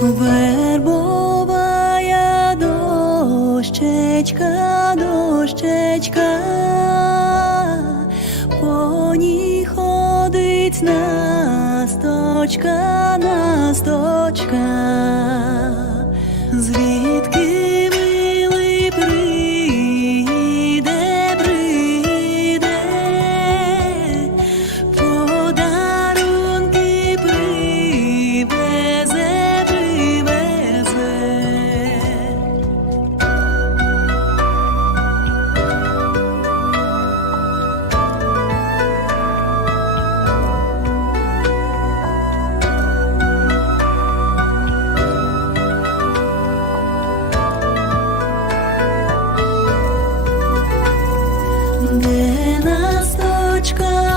Вербовая дощечка, дощечка, по ній ходить насточка, насточка, Сонечко.